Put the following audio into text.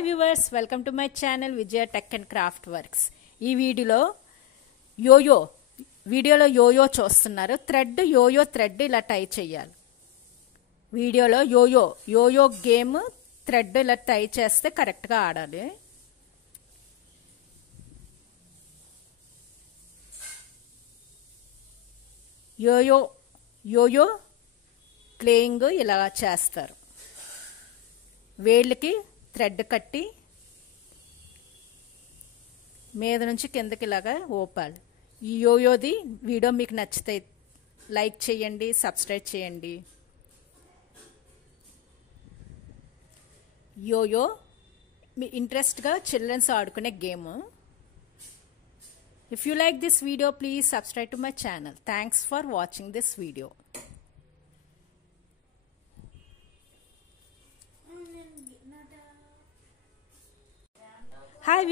Hi viewers, welcome to my channel Vijaya tech and craft works. ఈ వీడియోలో yo-yo చూస్తున్నారు. Yo-yo thread ఇలా టై చేయాలి. వీడియోలో యోయో గేమ్ థ్రెడ్ ఇలా టై చేస్తే కరెక్ట్గా ఆడాలి. యోయో ప్లేయింగ్ ఇలా చేస్తారు. వేళ్ళకి థ్రెడ్ కట్టి మీద నుంచి కిందకి ఇలాగా ఓపాలి. ఈ యోయోది వీడియో మీకు నచ్చితే లైక్ చేయండి, సబ్స్క్రైబ్ చేయండి. యోయో మీ ఇంట్రెస్ట్గా చిల్డ్రన్స్ ఆడుకునే game. If you like this video, please subscribe to my channel. Thanks for watching this video. Hi.